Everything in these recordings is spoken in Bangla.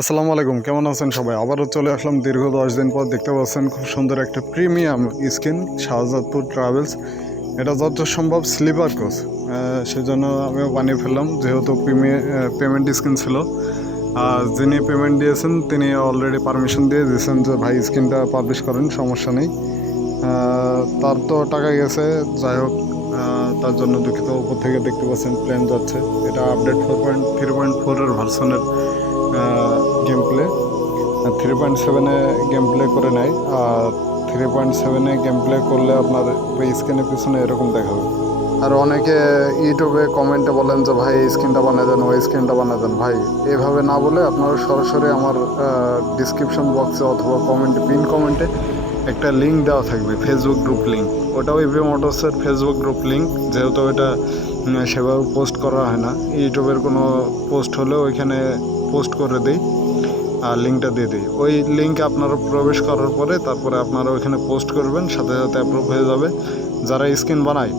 আসসালামু আলাইকুম, কেমন আছেন সবাই? আবারও চলে আসলাম দীর্ঘ দশ দিন পর দেখতে পাচ্ছেন খুব সুন্দর একটা প্রিমিয়াম স্কিন, শাহজাদপুর ট্রাভেলস। এটা যত সম্ভব স্লিপার কোচ সেজন্য আমিও বানিয়ে ফেললাম, যেহেতু পেমেন্ট স্কিন ছিল। আর যিনি পেমেন্ট দিয়েছেন, তিনি অলরেডি পারমিশন দিয়ে দিয়েছেন যে ভাই স্কিনটা পাবলিশ করেন, সমস্যা নেই। তার তো টাকা গেছে, যাই হোক তার জন্য দুঃখিত। উপর থেকে দেখতে পাচ্ছেন প্ল্যান যাচ্ছে। এটা update four point three point ফোরের ভার্সনের গেম প্লে থ্রি পয়েন্ট সেভেনে গেম প্লে করে নেয়। আর থ্রি পয়েন্ট সেভেনে গেম প্লে করলে আপনার ওই স্ক্রিনের পিছনে এরকম দেখাবে। আর অনেকে ইউটিউবে কমেন্টে বলেন যে, ভাই, এই স্ক্রিনটা বানিয়ে দেন, ওই স্ক্রিনটা বানিয়ে দেন। ভাই, এভাবে না বলে আপনারা সরাসরি আমার ডিসক্রিপশন বক্সে অথবা কমেন্টে পিন কমেন্টে একটা লিঙ্ক দেওয়া থাকবে ফেসবুক গ্রুপ লিঙ্ক ওটাও ইভি মোটরসের ফেসবুক গ্রুপ লিঙ্ক যেহেতু এটা সেভাবে পোস্ট করা হয় না। ইউটিউবের কোনো পোস্ট হলে ওইখানে পোস্ট করে দিই আর লিঙ্কটা দিয়ে দিই। ওই লিঙ্কে আপনারা প্রবেশ করার পরে তারপরে আপনারা ওইখানে পোস্ট করবেন, সাথে সাথে অ্যাপ্রুভ হয়ে যাবে। যারা স্ক্রিন বানায়,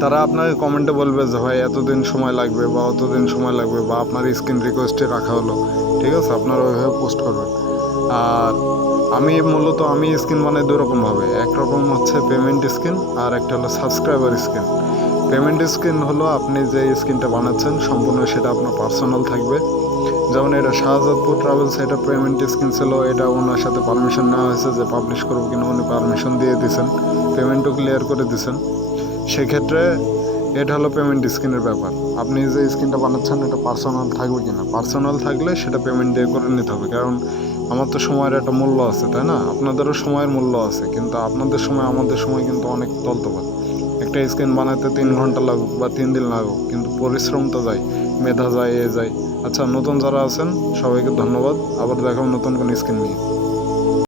তারা আপনাকে কমেন্টে বলবে যে, ভাই, এতদিন সময় লাগবে বা অতদিন সময় লাগবে বা আপনার স্ক্রিন রিকোয়েস্টে রাখা হলো। ঠিক আছে? আপনারা ওইভাবে পোস্ট করবেন। আর আমি মূলত, আমি স্ক্রিন বানাই দু রকমভাবে একরকম হচ্ছে পেমেন্ট স্ক্রিন আর একটা হলো সাবস্ক্রাইবার স্ক্রিন পেমেন্ট স্ক্রিন হলো আপনি যে স্ক্রিনটা বানাচ্ছেন, সম্পূর্ণ সেটা আপনার পার্সোনাল থাকবে। যেমন এটা শাহজাদপুর ট্রাভেলস এটা পেমেন্ট স্কিম ছিল এটা ওনার সাথে পারমিশন নেওয়া হয়েছে যে পাবলিশ করব কিনা, উনি পারমিশন দিয়ে দিয়েছেন পেমেন্টও ক্লিয়ার করে দিয়েছেন সেক্ষেত্রে এটা হলো পেমেন্ট স্ক্রিনের ব্যাপার। আপনি যে স্ক্রিনটা বানাচ্ছেন, এটা পার্সোনাল থাকবে কিনা? পার্সোনাল থাকলে সেটা পেমেন্ট দিয়ে করে নিতে হবে, কারণ আমার তো সময়ের একটা মূল্য আছে, তাই না? আপনাদেরও সময়ের মূল্য আছে, কিন্তু আপনাদের সময়, আমাদের সময় কিন্তু অনেক তলতফাত একটা স্ক্রিন বানাতে তিন ঘণ্টা লাগুক বা তিন দিন লাগুক, কিন্তু পরিশ্রম তো যায় মেধা যায়, এ যায়। আচ্ছা নতুন যারা আছেন, সবাইকে ধন্যবাদ। আবার দেখাও নতুন কোন স্ক্রিন নিয়ে।